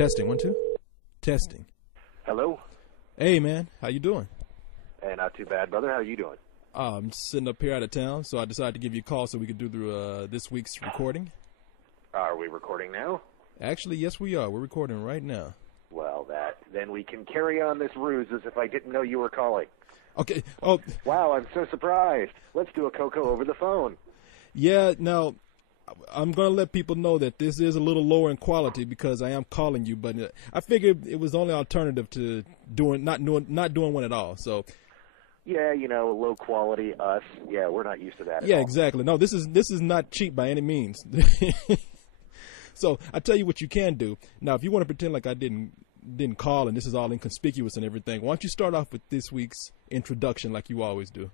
Testing, 1, 2. Testing. Hello? Hey, man. How you doing? Hey, not too bad, brother. How you doing? I'm sitting up here out of town, so I decided to give you a call so we could do this week's recording. Are we recording now? Actually, yes, we are. We're recording right now. Well, then we can carry on this ruse as if I didn't know you were calling. Okay. Oh. Wow, I'm so surprised. Let's do a Coco over the phone. Yeah, now, I'm going to let people know that this is a little lower in quality because I am calling you, but I figured it was the only alternative to not doing one at all, so... Yeah, you know, low quality us. Yeah, we're not used to that at all. Exactly. No, this is not cheap by any means. So I tell you what you can do. Now, if you want to pretend like I didn't call and this is all inconspicuous and everything, why don't you start off with this week's introduction like you always do?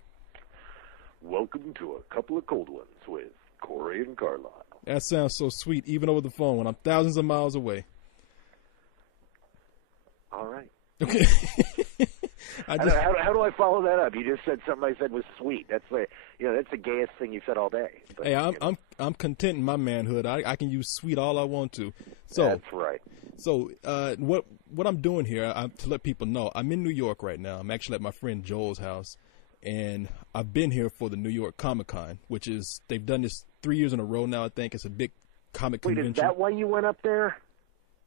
Welcome to a couple of cold ones with Corey and Carlisle. That sounds so sweet, even over the phone when I'm thousands of miles away. All right. Okay. How do I follow that up? You just said something I said was sweet. That's that's the gayest thing you said all day. But, hey, I'm content in my manhood. I can use sweet all I want to. So that's right. So what I'm doing here, to let people know, I'm in New York right now. I'm actually at my friend Joel's house, and I've been here for the New York ComicCon, which is they've done this 3 years in a row now. I think it's a big comic convention. Wait, is that why you went up there?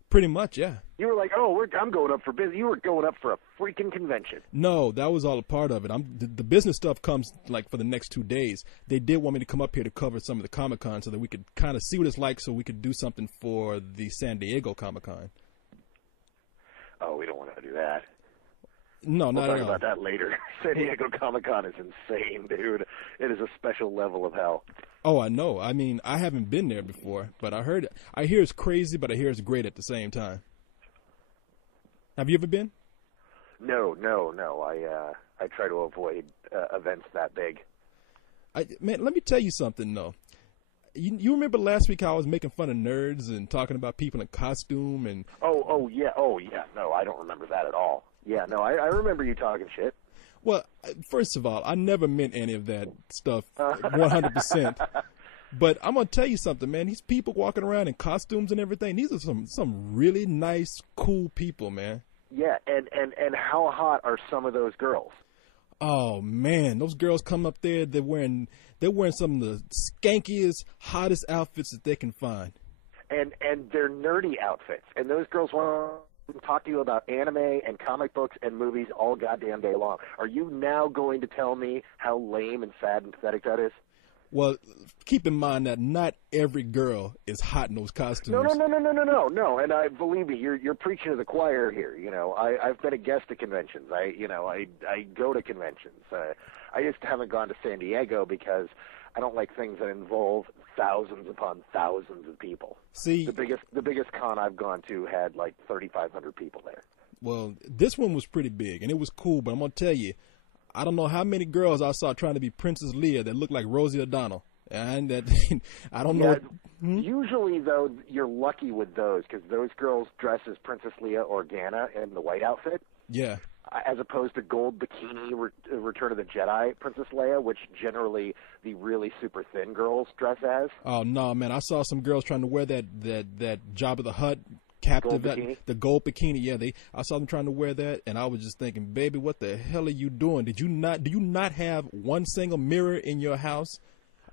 Pretty much, yeah. You were like, I'm going up for business. You were going up for a freaking convention. No, that was all a part of it. The business stuff comes like for the next 2 days. They did want me to come up here to cover some of the Comic-Con so that we could kind of see what it's like so we could do something for the San Diego Comic-Con. Oh, we don't want to do that. No, not at all. We'll talk about that later. San Diego Comic-Con is insane, dude. It is a special level of hell. Oh, I know. I mean, I haven't been there before, but I hear it's crazy, but I hear it's great at the same time. Have you ever been? No. I try to avoid events that big. Man, let me tell you something, though. You remember last week how I was making fun of nerds and talking about people in costume and... Oh, yeah. No, I don't remember that at all. Yeah, no, I remember you talking shit. Well, first of all, I never meant any of that stuff 100%. But I'm going to tell you something, man. These people walking around in costumes and everything, these are some really nice, cool people, man. Yeah, and how hot are some of those girls? Oh, man, those girls come up there, they're wearing some of the skankiest, hottest outfits that they can find. And they're nerdy outfits. And those girls want to talk to you about anime and comic books and movies all goddamn day long. Are you now going to tell me how lame and sad and pathetic that is? Well, keep in mind that not every girl is hot in those costumes. No. And believe me, you're preaching to the choir here. You know, I've been a guest at conventions. I go to conventions. I just haven't gone to San Diego because I don't like things that involve thousands upon thousands of people. See, the biggest con I've gone to had like 3,500 people there. Well, this one was pretty big and it was cool, but I'm gonna tell you, I don't know how many girls I saw trying to be Princess Leia that looked like Rosie O'Donnell, and that I don't know. Usually, though, you're lucky with those because those girls dress as Princess Leia Organa in the white outfit. Yeah. As opposed to gold bikini Return of the Jedi Princess Leia, which generally the really super thin girls dress as. Oh no, man! I saw some girls trying to wear that Jabba the Hutt captive, the gold bikini. Yeah, I saw them trying to wear that, and I was just thinking, baby, what the hell are you doing? Do you not have one single mirror in your house?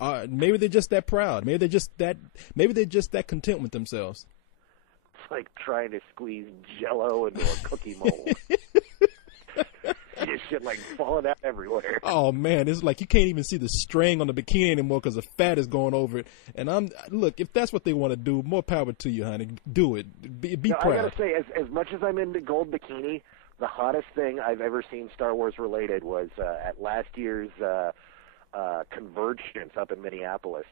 Maybe they're just that proud. Maybe they're just that content with themselves. It's like trying to squeeze Jell-O into a cookie mold. Just shit like falling out everywhere. Oh man, it's like you can't even see the string on the bikini anymore because the fat is going over it. And look, if that's what they want to do, more power to you, honey. Do it. Be proud. I gotta say, as much as I'm into gold bikini, the hottest thing I've ever seen Star Wars related was at last year's Convergence up in Minneapolis.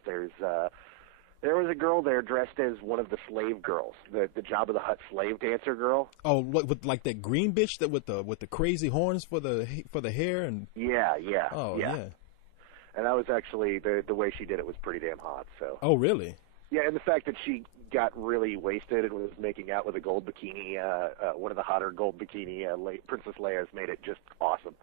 There was a girl there dressed as one of the slave girls, the Jabba the Hutt slave dancer girl. Oh, with like that green bitch that with the crazy horns for the hair and. Yeah. Oh yeah. And that was actually the way she did it was pretty damn hot. So. Oh really? Yeah, and the fact that she got really wasted and was making out with a gold bikini, one of the hotter gold bikini Princess Leia's made it just awesome.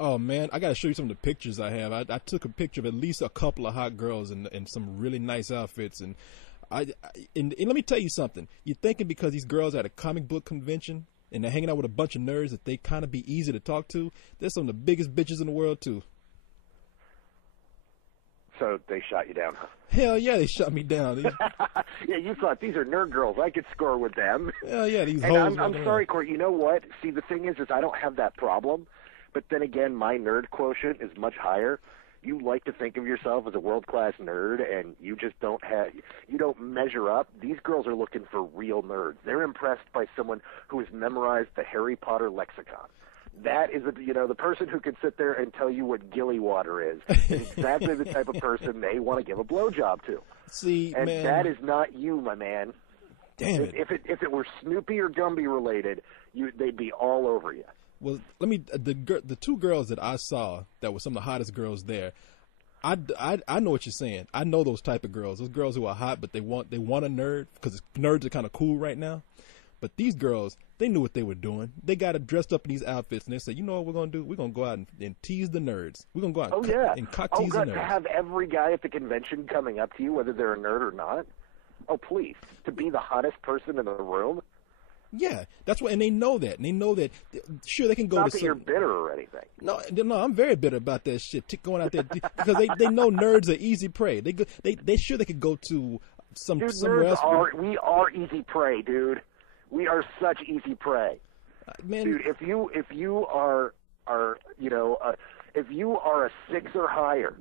Oh man, I gotta show you some of the pictures I have. I took a picture of at least a couple of hot girls in some really nice outfits, and And let me tell you something. You're thinking because these girls are at a comic book convention and they're hanging out with a bunch of nerds that they kind of be easy to talk to. They're some of the biggest bitches in the world too. So they shot you down, huh? Hell yeah, they shot me down. Yeah, you thought these are nerd girls. I could score with them. Hell yeah, these and hoes. I'm sorry, Court. You know what? See, the thing is I don't have that problem. But then again, my nerd quotient is much higher. You like to think of yourself as a world-class nerd, and you just don't measure up. These girls are looking for real nerds. They're impressed by someone who has memorized the Harry Potter lexicon. That is, the person who can sit there and tell you what gilly water is exactly the type of person they want to give a blowjob to. See, and man, that is not you, my man. Damn it. If it were Snoopy or Gumby related, they'd be all over you. Well, the two girls that I saw that were some of the hottest girls there. I know what you're saying. I know those type of girls. Those girls who are hot, but they want a nerd because nerds are kind of cool right now. But these girls, they knew what they were doing. They got it dressed up in these outfits, and they said, "You know what we're gonna do? We're gonna go out and tease the nerds. We're gonna go out and cock tease the nerds." To have every guy at the convention coming up to you, whether they're a nerd or not. Oh, please, to be the hottest person in the room. Yeah, that's what, and they know that. And they know that. Sure, they can go. Not that you're bitter or anything. No, I'm very bitter about that shit. Going out there because they know nerds are easy prey. They sure they could go to somewhere else. We are easy prey, dude. We are such easy prey, man. Dude, if you are if you are a 6 or higher,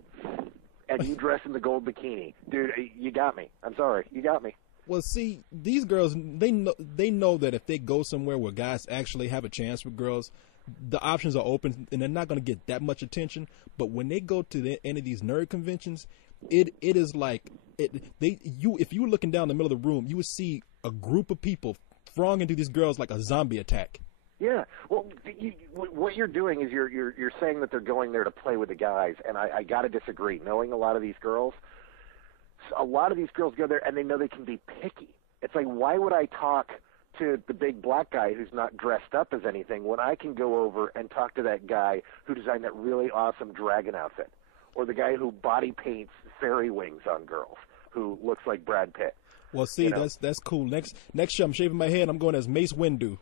and you dress in the gold bikini, dude, you got me. I'm sorry, you got me. Well, see, these girls, they know that if they go somewhere where guys actually have a chance with girls, the options are open, and they're not going to get that much attention. But when they go to any of these nerd conventions, it is like if you were looking down the middle of the room, you would see a group of people throng into these girls like a zombie attack. Yeah, well, what you're doing is you're saying that they're going there to play with the guys, and I got to disagree. Knowing a lot of these girls go there and they know they can be picky. It's like, why would I talk to the big black guy who's not dressed up as anything when I can go over and talk to that guy who designed that really awesome dragon outfit, or the guy who body paints fairy wings on girls who looks like Brad Pitt? Well, see, that's cool. Next show, I'm shaving my head. I'm going as Mace Windu.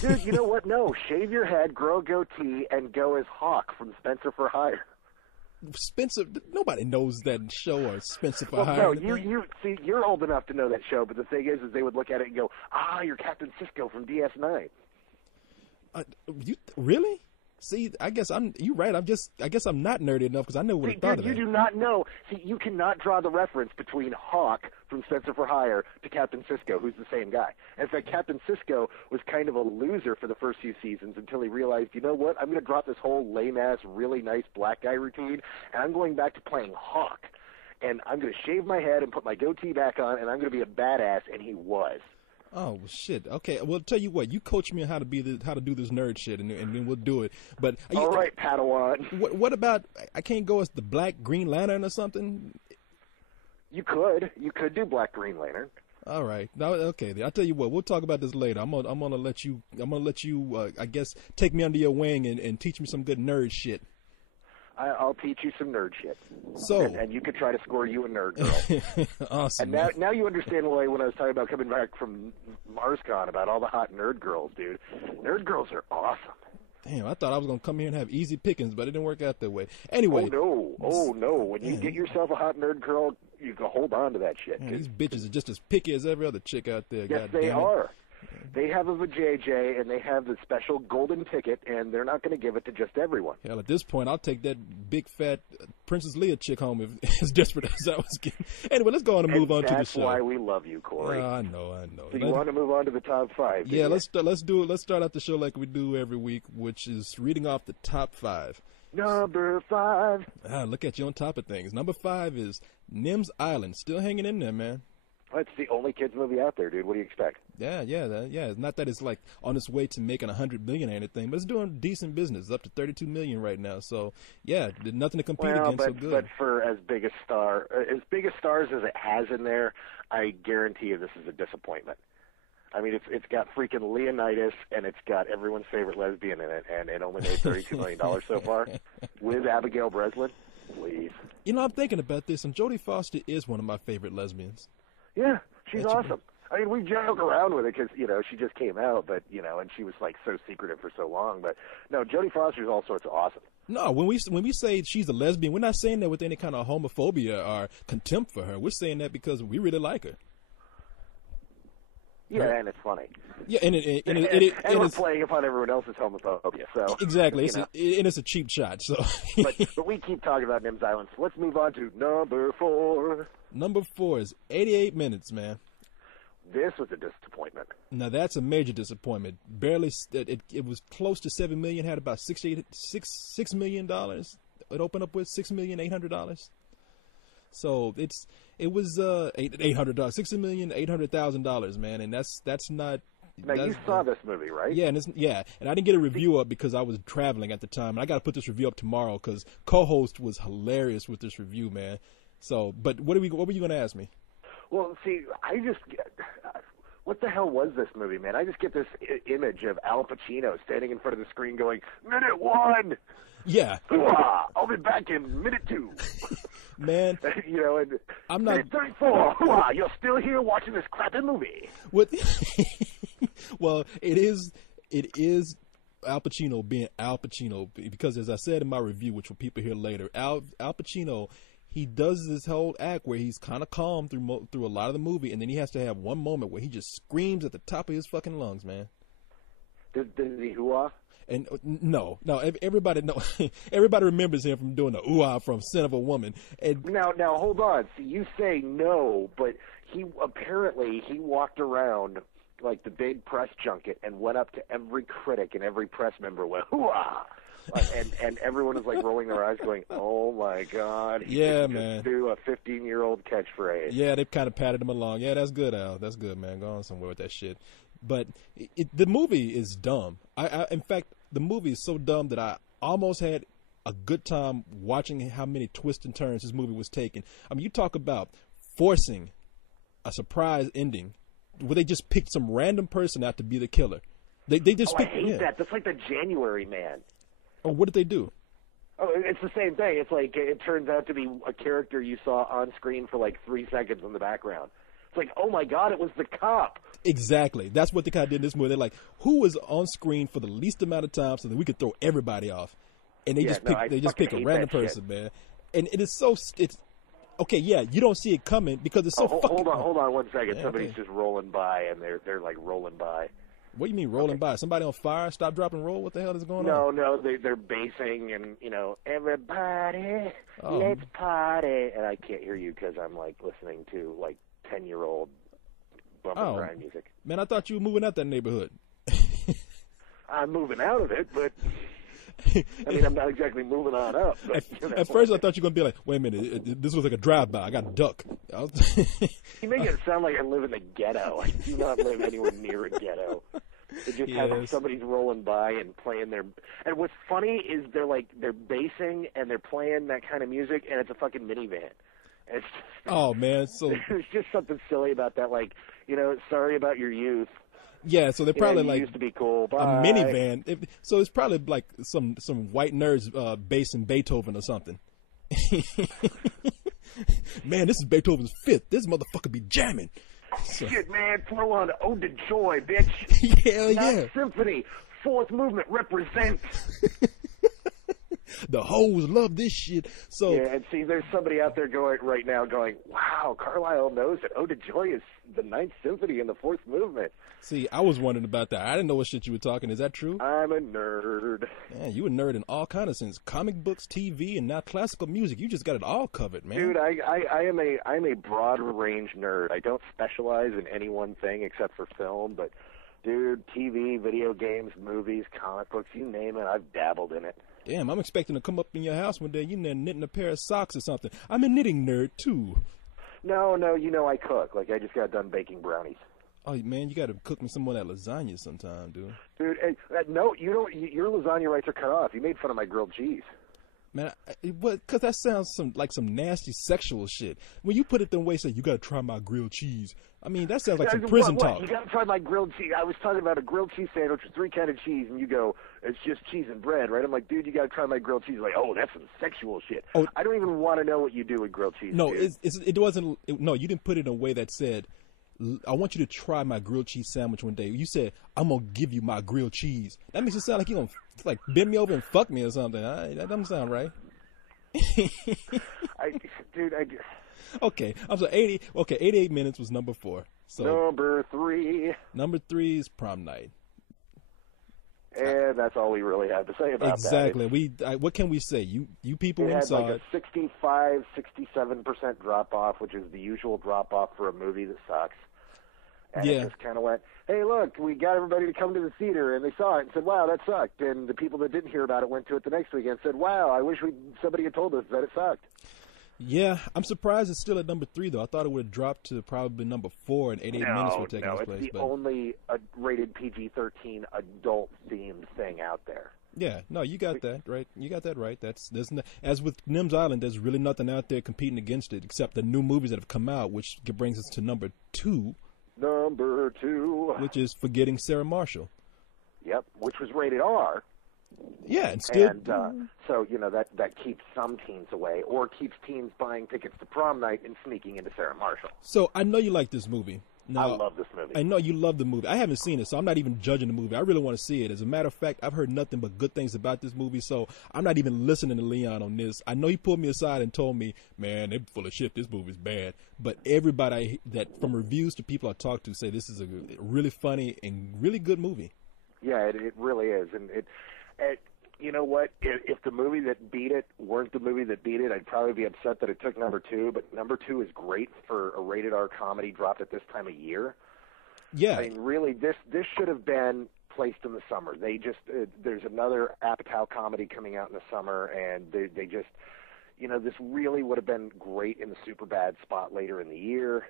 Dude, you know what? No, shave your head, grow a goatee, and go as Hawk from Spencer for Hire. Spencer, nobody knows that show or Spencer for Hire. No, you see, you're old enough to know that show, but the thing is they would look at it and go, you're Captain Sisko from DS9. You really? See, I guess you're right. I guess I'm not nerdy enough because I never would have thought of that. You do not know. See, you cannot draw the reference between Hawk from Spencer for Hire to Captain Sisko, who's the same guy. In fact, Captain Sisko was kind of a loser for the first few seasons until he realized, you know what, I'm going to drop this whole lame-ass, really nice black guy routine, and I'm going back to playing Hawk. And I'm going to shave my head and put my goatee back on, and I'm going to be a badass, and he was. Oh shit! Okay, well, tell you what, you coach me on how to do this nerd shit, and then we'll do it. But all right, Padawan. What about I can't go as the Black Green Lantern or something? You could do Black Green Lantern. All right, now okay. I'll tell you what, we'll talk about this later. I'm gonna let you. I guess take me under your wing and teach me some good nerd shit. I'll teach you some nerd shit. So, and you could try to score you a nerd girl. Awesome. And now you understand why when I was talking about coming back from MarsCon about all the hot nerd girls, dude. Nerd girls are awesome. Damn, I thought I was gonna come here and have easy pickings, but it didn't work out that way. Anyway. Oh no! When you get yourself a hot nerd girl, you can hold on to that shit. Man, these bitches are just as picky as every other chick out there. Yes, they are. They have a vajayjay, and they have the special golden ticket, and they're not going to give it to just everyone. Hell, at this point, I'll take that big, fat Princess Leia chick home if as desperate as I was getting. Anyway, let's go on and move on to the show. That's why we love you, Corey. I know. So you want to move on to the top 5? Yeah, let's do it. Let's start out the show like we do every week, which is reading off the top 5. Number 5. Look at you on top of things. Number 5 is Nim's Island. Still hanging in there, man. It's the only kids movie out there, dude. What do you expect? Yeah. It's not that it's like on its way to making $100 million or anything, but it's doing decent business. It's up to $32 million right now. So yeah, nothing to compete against. So good. But for as big a stars as it has in there, I guarantee you this is a disappointment. I mean, it's got freaking Leonidas, and it's got everyone's favorite lesbian in it, and it only made $32 million so far with Abigail Breslin. Please. You know, I'm thinking about this, and Jodie Foster is one of my favorite lesbians. Yeah, she's awesome. I mean, we joke around with it because, she just came out, but, and she was, like, so secretive for so long. But, no, Jodie Foster's all sorts of awesome. No, when we say she's a lesbian, we're not saying that with any kind of homophobia or contempt for her. We're saying that because we really like her. Yeah, right? And it's funny. Yeah, and we're playing upon everyone else's homophobia. So exactly, it's a cheap shot. So, but we keep talking about Nims Island. So let's move on to number 4. Number 4 is 88 minutes, man. This was a disappointment. Now that's a major disappointment. Barely, it was close to $7 million. Had about $6 million. It opened up with $6,800,000. So it was $800, $6,800,000, man, and that's not. Now you saw this movie, right? Yeah, and I didn't get a review up because I was traveling at the time, and I got to put this review up tomorrow because co-host was hilarious with this review, man. So, but what were you going to ask me? Well, see, what the hell was this movie, man? I just get this image of Al Pacino standing in front of the screen going, "Minute 1." Yeah. I'll be back in minute 2. Man, and I'm not. Minute 34. You're still here watching this crappy movie. What? Well, it is Al Pacino being Al Pacino because, as I said in my review, which will people hear later, Al Pacino. He does this whole act where he's kind of calm through a lot of the movie, and then he has to have one moment where he just screams at the top of his fucking lungs, man. Does he hoo-ah? And no, everybody remembers him from doing the ooh-ah from Sin of a Woman. And now hold on. See, you say no, but he walked around like the big press junket and went up to every critic and every press member went hoo-ah. And everyone was like rolling their eyes going, "Oh my God, he man, do a 15-year-old catchphrase." Yeah, they kind of patted him along. Yeah, that's good, Al. That's good, man. Go on somewhere with that shit. But the movie is dumb. In fact, the movie is so dumb that I almost had a good time watching how many twists and turns this movie was taking. I mean, you talk about forcing a surprise ending where they just picked some random person out to be the killer. They just picked, I hate that. That's like the January Man. Oh, what did they do? Oh, it's the same thing. It's like it turns out to be a character you saw on screen for like 3 seconds in the background. It's like, oh my God, it was the cop. Exactly. That's what they kind of did in this movie. They're like, who was on screen for the least amount of time so that we could throw everybody off? And they just pick a random person, man. And it is so okay. Yeah, you don't see it coming because it's so fucking. Hold on 1 second. Yeah, somebody's just rolling by, and they're like rolling by. What do you mean rolling by? Somebody on fire? Stop, drop, and roll? What the hell is going on? No, they're basing and, everybody, let's party. And I can't hear you because I'm, like, listening to, like, 10-year-old bump and grind music. Man, I thought you were moving out that neighborhood. I'm moving out of it, but, I mean, I'm not exactly moving on up. But, At first, I thought you were going to be like, wait a minute, this was like a drive-by. I got to duck. You make it sound like I live in the ghetto. I do not live anywhere near a ghetto. It just has somebody's rolling by and playing their. And what's funny is they're basing and they're playing that kind of music, and it's a fucking minivan. It's just, man, so there's just something silly about that. Like, sorry about your youth. Yeah, so they're probably like used to be cool. Bye. A minivan. So it's probably like some white nerds basing Beethoven or something. Man, this is Beethoven's 5th. This motherfucker be jamming. Shit, man, throw on Ode to Joy, bitch. Hell yeah. Ninth Symphony, 4th movement, represent. The hoes love this shit. So yeah, and see, there's somebody out there right now going, wow, Carlisle knows that Ode to Joy is the 9th Symphony in the 4th movement. See, I was wondering about that. I didn't know what shit you were talking. Is that true? I'm a nerd. Man, you a nerd in all kind of sense. Comic books, TV, and now classical music. You just got it all covered, man. Dude, I'm a broad range nerd. I don't specialize in any one thing except for film, but dude, TV, video games, movies, comic books, you name it, I've dabbled in it. Damn, I'm expecting to come up in your house one day. You're there knitting a pair of socks or something. I'm a knitting nerd, too. No, I cook. Like, I just got done baking brownies. Oh, man, you got to cook me some more of that lasagna sometime, dude. Dude, no, you don't. Your lasagna rights are cut off. You made fun of my grilled cheese. Man, because that sounds like some nasty sexual shit. When you put it the way, say you got to try my grilled cheese. I mean, that sounds like some prison talk. You got to try my grilled cheese. I was talking about a grilled cheese sandwich with 3 kinds of cheese, and you go, it's just cheese and bread, right? I'm like, dude, you got to try my grilled cheese. Like, oh, that's some sexual shit. Oh, I don't even want to know what you do with grilled cheese. No, it wasn't. No, you didn't put it in a way that said, I want you to try my grilled cheese sandwich one day. You said, I'm going to give you my grilled cheese. That makes it sound like you're going to bend me over and fuck me or something. That doesn't sound right. Okay, I'm sorry. 88 minutes was number 4. So number 3. Number 3 is Prom Night. And that's all we really have to say about exactly. that. Exactly. What can we say? You people inside. It had like a 65-67% drop off, which is the usual drop off for a movie that sucks. And it just kind of went, hey, look, we got everybody to come to the theater, and they saw it and said, wow, that sucked. And the people that didn't hear about it went to it the next week and said, wow, I wish somebody had told us that it sucked. Yeah, I'm surprised it's still at number 3, though. I thought it would have dropped to probably number 4 and 88 minutes would take its place. No, it's the only rated PG-13 adult-themed thing out there. Yeah, no, you got that right. You got that right. As with Nim's Island, there's really nothing out there competing against it except the new movies that have come out, which brings us to number 2. Number 2. Which is Forgetting Sarah Marshall. Yep, which was rated R. Yeah, and still... so, that keeps some teens away, or keeps teens buying tickets to Prom Night and sneaking into Sarah Marshall. So, I know you like this movie. Now, I love this movie. I know you love the movie. I haven't seen it, so I'm not even judging the movie. I really want to see it. As a matter of fact, I've heard nothing but good things about this movie, so I'm not even listening to Leon on this. I know he pulled me aside and told me, man, they're full of shit. This movie's bad. But everybody from reviews to people I talk to say this is a really funny and really good movie. Yeah, it really is. And you know what? If the movie that beat it weren't the movie that beat it, I'd probably be upset that it took number 2. But number 2 is great for a rated R comedy dropped at this time of year. Yeah. I mean, really, this should have been placed in the summer. They just there's another Apatow comedy coming out in the summer, and they just, this really would have been great in the Superbad spot later in the year.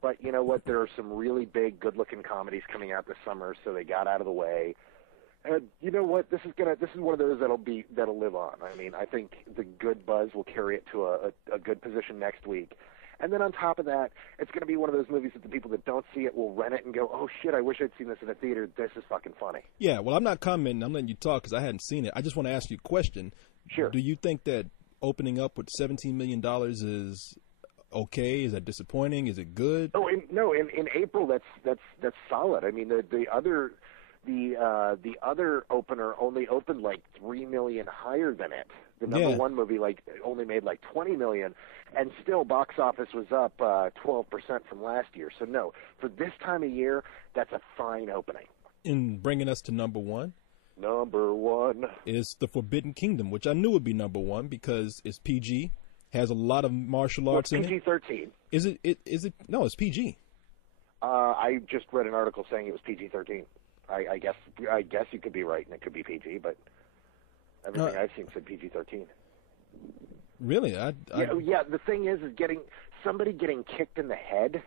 But you know what? There are some really big, good-looking comedies coming out this summer, so they got out of the way. And you know what? This is one of those that'll live on. I mean, I think the good buzz will carry it to a good position next week. And then on top of that, it's going to be one of those movies that the people that don't see it will rent it and go, oh shit, I wish I'd seen this in a theater. This is fucking funny. Yeah, well, I'm not commenting. I'm letting you talk because I hadn't seen it. I just want to ask you a question. Sure. Do you think that opening up with $17 million is okay? Is that disappointing? Is it good? Oh, in April, that's solid. I mean, the other opener only opened like $3 million higher than it. The number 1 movie only made like $20 million, and still box office was up 12% from last year. So no, for this time of year, that's a fine opening. In bringing us to number 1. Number 1 is The Forbidden Kingdom, which I knew would be number 1 because it's PG, has a lot of martial arts in it. PG-13. Is it? No, it's PG. I just read an article saying it was PG-13. I guess you could be right and it could be PG, but everything I've seen said PG-13. Really? Yeah. The thing is somebody getting kicked in the head,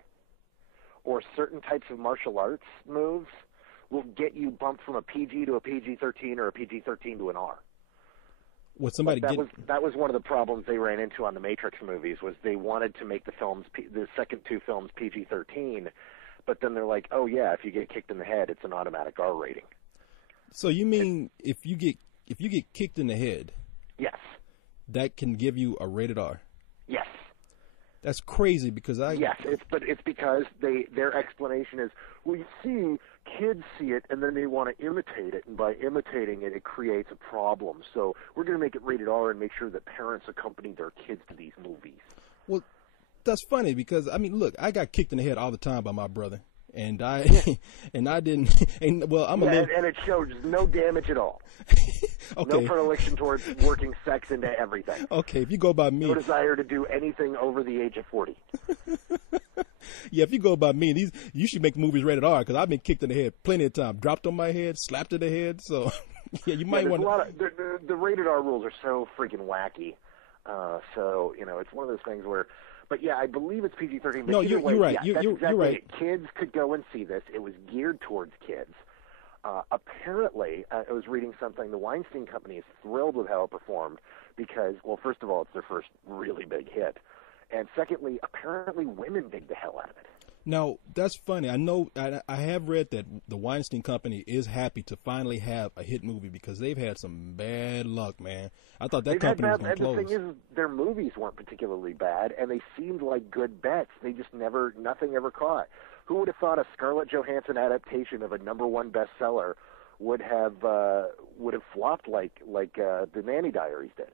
or certain types of martial arts moves will get you bumped from a PG to a PG-13 or a PG-13 to an R. That was one of the problems they ran into on the Matrix movies. Was they wanted to make the second 2 films PG-13. But then they're like, oh yeah, if you get kicked in the head, it's an automatic R rating. So you mean if you get kicked in the head, yes, that can give you a rated R? Yes. That's crazy because Yes, it's because their explanation is, well, you see, kids see it and then they want to imitate it, and by imitating it, it creates a problem. So we're going to make it rated R and make sure that parents accompany their kids to these movies. Well, that's funny because look, I got kicked in the head all the time by my brother, and I didn't. And it shows no damage at all. Okay. No predilection towards working sex into everything. Okay, if you go by me, no desire to do anything over the age of 40. Yeah, if you go by me, you should make movies rated R because I've been kicked in the head plenty of times, dropped on my head, slapped in the head. So yeah, you might want to. The rated R rules are so freaking wacky. So it's one of those things where. But yeah, I believe it's PG-13. No, you're right. Yeah, you're right. It. Kids could go and see this. It was geared towards kids. Apparently, I was reading something. The Weinstein Company is thrilled with how it performed because, well, first of all, it's their first really big hit, and secondly, apparently women dig the hell out of it. Now, that's funny. I know I have read that the Weinstein Company is happy to finally have a hit movie because they've had some bad luck, man. I thought that company was going to close. And the thing is, their movies weren't particularly bad, and they seemed like good bets. They just nothing ever caught. Who would have thought a Scarlett Johansson adaptation of a #1 bestseller would have flopped like the Nanny Diaries did?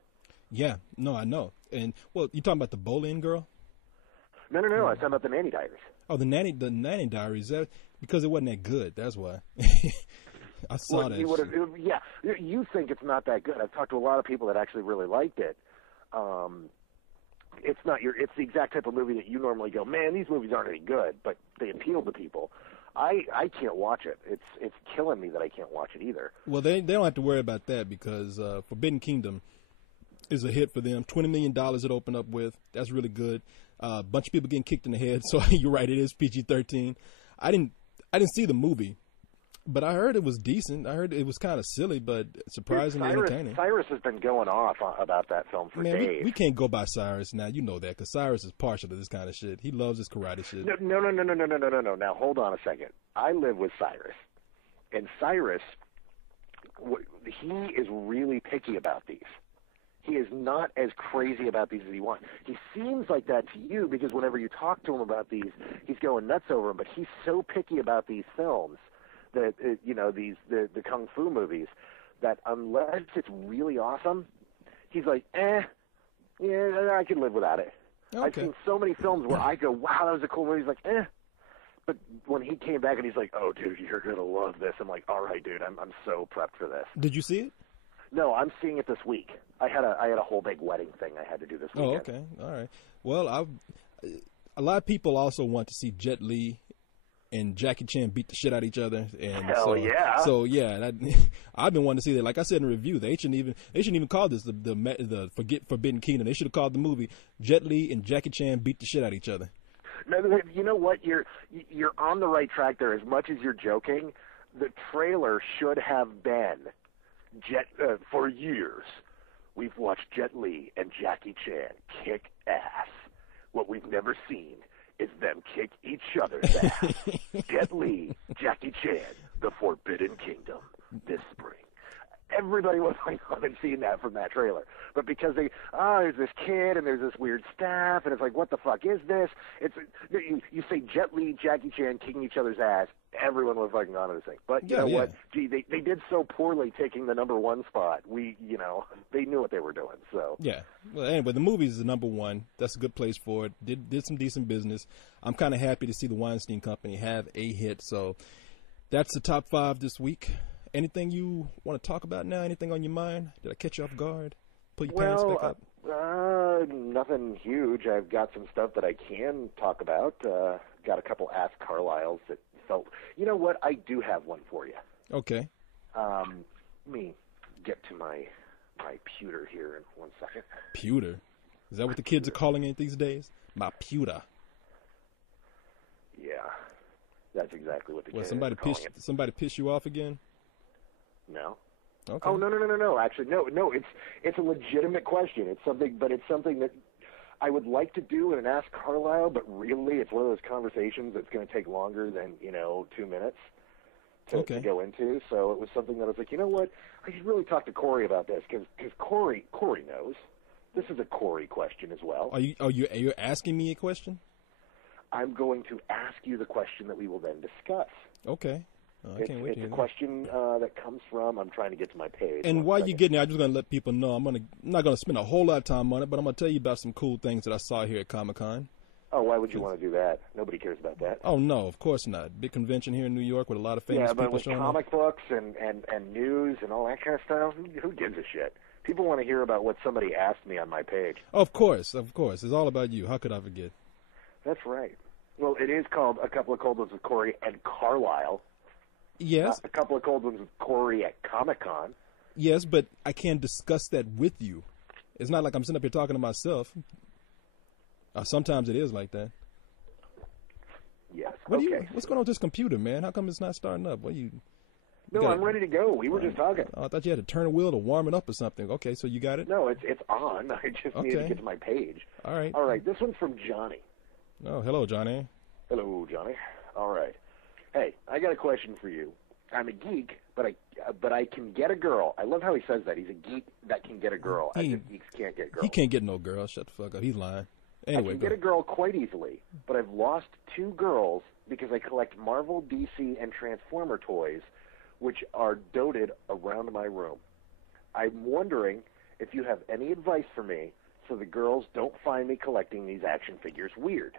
Yeah, no, I know. And, well, you talking about the Boleyn girl? No, I was talking about the Nanny Diaries. Oh, the nanny diaries. Because it wasn't that good. That's why. I saw that. You think it's not that good. I've talked to a lot of people that actually really liked it. It's the exact type of movie that you normally go, man, these movies aren't any good, but they appeal to people. I can't watch it. It's killing me that I can't watch it either. Well, they don't have to worry about that because Forbidden Kingdom is a hit for them. $20 million it opened up with. That's really good. A bunch of people getting kicked in the head. So you're right, it is PG-13. I didn't see the movie, but I heard it was decent. I heard it was kind of silly, but surprisingly entertaining. Cyrus has been going off about that film for days. We can't go by Cyrus now. You know that because Cyrus is partial to this kind of shit. He loves this karate shit. No. Now hold on a second. I live with Cyrus, and Cyrus, he is really picky about these. He is not as crazy about these as he wants. He seems like that to you because whenever you talk to him about these, he's going nuts over them. But he's so picky about these films, that the kung fu movies, that unless it's really awesome, he's like, yeah, I can live without it. Okay. I've seen so many films where I go, wow, that was a cool movie. He's like, But when he came back and he's like, oh, dude, you're gonna love this. I'm like, all right, dude, I'm so prepped for this. Did you see it? No, I'm seeing it this week. I had a whole big wedding thing I had to do this weekend. Oh, okay. All right. Well, a lot of people also want to see Jet Li and Jackie Chan beat the shit out of each other. And Hell yeah. So yeah, I've been wanting to see that. Like I said in the review, they shouldn't even call this the Forbidden Kingdom. They should have called the movie Jet Li and Jackie Chan beat the shit out of each other. No, you know what? You're on the right track there. As much as you're joking, the trailer should have been for years. We've watched Jet Li and Jackie Chan kick ass. What we've never seen is them kick each other's ass. Jet Li, Jackie Chan, The Forbidden Kingdom, this spring. Everybody was going on and seeing that from that trailer. But because there's this kid and there's this weird staff, and it's like, what the fuck is this? You say Jet Li, Jackie Chan kicking each other's ass, everyone was fucking on to this thing. But you know what? Gee, they did so poorly taking the #1 spot. They knew what they were doing. So yeah. Well, anyway, the movie is the #1. That's a good place for it. Did some decent business. I'm kind of happy to see the Weinstein Company have a hit. So that's the top 5 this week. Anything you want to talk about now? Anything on your mind? Did I catch you off guard? Pull your pants back up? Nothing huge. I've got some stuff that I can talk about. Got a couple Ask Carlyles that felt... You know what? I do have one for you. Okay. Let me get to my pewter here in 1 second. Pewter? Is that what the kids are calling it these days? My pewter. Yeah. That's exactly what the kids are calling it. Somebody piss you off again? No. Okay. Oh, no. Actually, no. It's a legitimate question. It's something that I would like to do in an Ask Carlisle, but really it's one of those conversations that's going to take longer than, 2 minutes to go into. So it was something that I was like, you know what? I should really talk to Corey about this because Corey knows. This is a Corey question as well. Are you asking me a question? I'm going to ask you the question that we will then discuss. Okay. I can't wait to hear It's a question that comes from, I'm trying to get to my page. And while you're getting there, I'm just going to let people know, I'm not going to spend a whole lot of time on it, but I'm going to tell you about some cool things that I saw here at ComicCon. Oh, why would you want to do that? Nobody cares about that. Oh, no, of course not. Big convention here in New York with a lot of famous people showing up. Yeah, but with comic books and news and all that kind of stuff, who gives a shit? People want to hear about what somebody asked me on my page. Of course. It's all about you. How could I forget? That's right. Well, it is called A Couple of Cold Ones with Corey and Carlisle. Yes. A couple of cold ones with Corey at Comic-Con. Yes, but I can't discuss that with you. It's not like I'm sitting up here talking to myself. Sometimes it is like that. Yes. What's going on with this computer, man? How come it's not starting up? No, I'm ready to go. We were just talking. Oh, I thought you had to turn a wheel to warm it up or something. Okay, so you got it? No, it's on. I just needed to get to my page. All right. All right, this one's from Johnny. Oh, hello, Johnny. Hello, Johnny. All right. Hey, I got a question for you. I'm a geek, but I can get a girl. I love how he says that. He's a geek that can get a girl. I think geeks can't get girls. He can't get no girl. Shut the fuck up. He's lying. Anyway, I can get a girl quite easily, but I've lost 2 girls because I collect Marvel, DC, and Transformer toys, which are dotted around my room. I'm wondering if you have any advice for me so the girls don't find me collecting these action figures weird.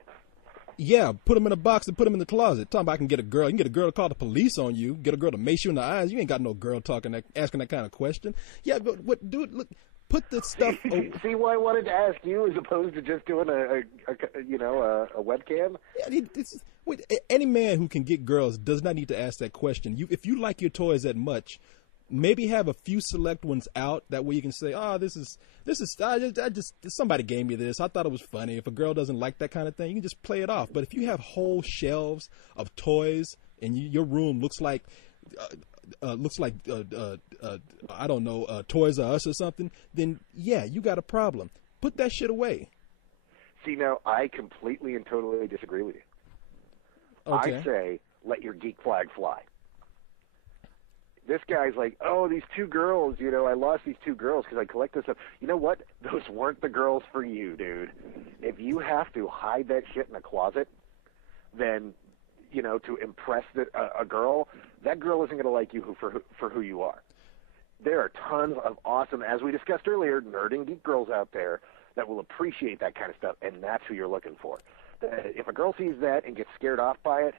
Yeah, put them in a box and put them in the closet. Talking about I can get a girl. You can get a girl to call the police on you. Get a girl to mace you in the eyes. You ain't got no girl asking that kind of question. Yeah, but what, dude? Look, put the stuff. See why I wanted to ask you as opposed to just doing a webcam. Yeah, any man who can get girls does not need to ask that question. If you like your toys that much, maybe have a few select ones out. That way you can say, "Oh, this is somebody gave me this. I thought it was funny." If a girl doesn't like that kind of thing, you can just play it off. But if you have whole shelves of toys and your room looks like I don't know, Toys R Us or something, then yeah, you got a problem. Put that shit away. See, now I completely and totally disagree with you. Okay. I say let your geek flag fly. This guy's like, oh, these 2 girls, I lost these 2 girls because I collect this stuff. You know what? Those weren't the girls for you, dude. If you have to hide that shit in a closet, then, to impress a girl, that girl isn't going to like you for who you are. There are tons of awesome, as we discussed earlier, nerd and geek girls out there that will appreciate that kind of stuff, and that's who you're looking for. If a girl sees that and gets scared off by it,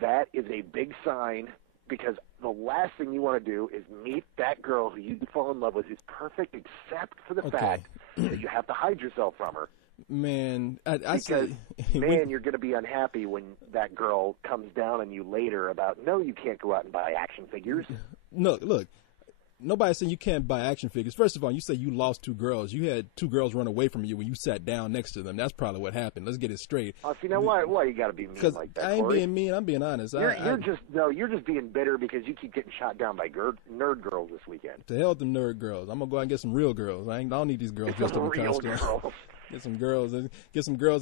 that is a big sign, because the last thing you want to do is meet that girl who you fall in love with who's perfect except for the fact that you have to hide yourself from her. Man, you're going to be unhappy when that girl comes down on you later about, no, you can't go out and buy action figures. No, look. Nobody's saying you can't buy action figures. First of all, you say you lost 2 girls. You had 2 girls run away from you when you sat down next to them. That's probably what happened. Let's get it straight. Oh, see, now why you got to be mean like that, I ain't Corey? being mean. I'm being honest. You're just being bitter because you keep getting shot down by nerd girls this weekend. To hell with them nerd girls. I'm gonna go out and get some real girls. I don't need these girls dressed up in costumes. Get some girls.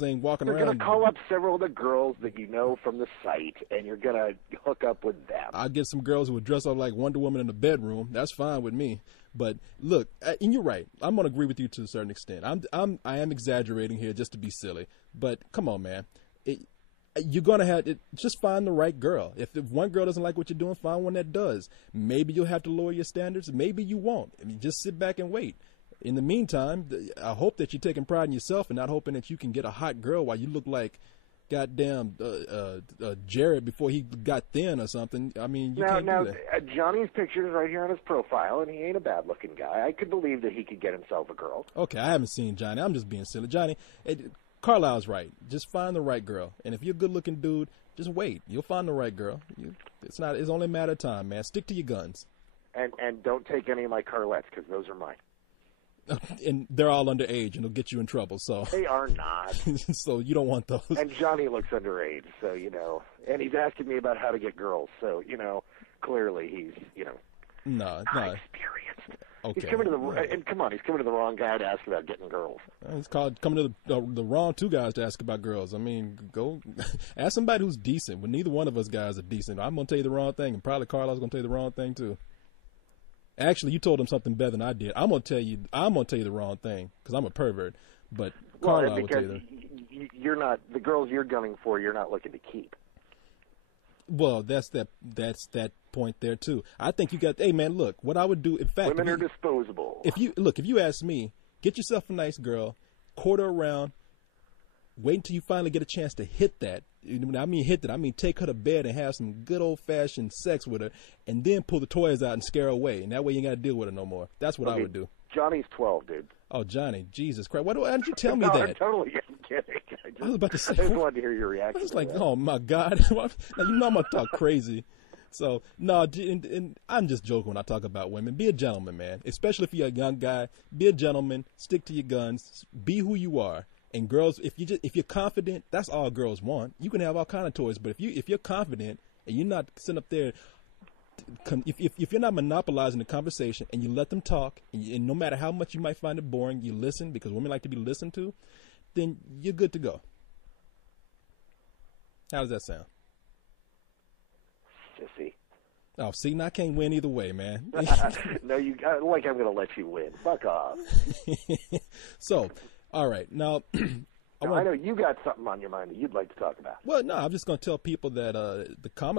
Ain't walking around. You're gonna call up several of the girls that you know from the site, and you're gonna hook up with them. I'll get some girls who would dress up like Wonder Woman in the bedroom. That's fine with me. But look, and you're right. I'm gonna agree with you to a certain extent. I am exaggerating here just to be silly. But come on, man. You're gonna have it. Just find the right girl. If one girl doesn't like what you're doing, find one that does. Maybe you'll have to lower your standards. Maybe you won't. I mean, just sit back and wait. In the meantime, I hope that you're taking pride in yourself and not hoping that you can get a hot girl while you look like goddamn Jared before he got thin or something. I mean, you can't do that. Johnny's picture is right here on his profile, and he ain't a bad-looking guy. I could believe that he could get himself a girl. Okay, I haven't seen Johnny. I'm just being silly. Johnny, Carlisle's right. Just find the right girl. And if you're a good-looking dude, just wait. You'll find the right girl. It's only a matter of time, man. Stick to your guns. And don't take any of my Carlettes, because those are mine. And they're all underage, and they'll get you in trouble. So they are not. So you don't want those. And Johnny looks underage, so and he's asking me about how to get girls. So clearly he's experienced. Okay. He's coming to the wrong guy to ask about getting girls. It's called coming to the wrong 2 guys to ask about girls. I mean, go ask somebody who's decent. When neither one of us guys are decent, I'm gonna tell you the wrong thing, and probably Carlisle's gonna tell you the wrong thing too. Actually, you told him something better than I did. I'm gonna tell you the wrong thing because I'm a pervert. But Carlisle will tell you you're not the girls you're gunning for. You're not looking to keep. Well, that's that point there too. I think you got. Hey man, look, what I would do. In fact, women are disposable. If you ask me, get yourself a nice girl, court her around, wait until you finally get a chance to hit that. I mean hit that. I mean take her to bed and have some good old-fashioned sex with her, and then pull the toys out and scare her away. And that way you ain't got to deal with her no more. That's what I would do. Johnny's 12, dude. Oh, Johnny. Jesus Christ. Why didn't you tell me no, that? I'm totally kidding. I was about to say. I just wanted to hear your reaction. I was like, oh, my God. Now, I'm going to talk crazy. So, no, and I'm just joking when I talk about women. Be a gentleman, man. Especially if you're a young guy. Be a gentleman. Stick to your guns. Be who you are. And girls, if you're confident, that's all girls want. You can have all kind of toys, but if you're confident and you're not sitting up there, if you're not monopolizing the conversation and you let them talk, and no matter how much you might find it boring, you listen because women like to be listened to, then you're good to go. How does that sound? Sissy. Oh, see, now I can't win either way, man. No, I'm going to let you win. Fuck off. So, all right, now. I know you got something on your mind that you'd like to talk about. Well, no, I'm just going to tell people that the comic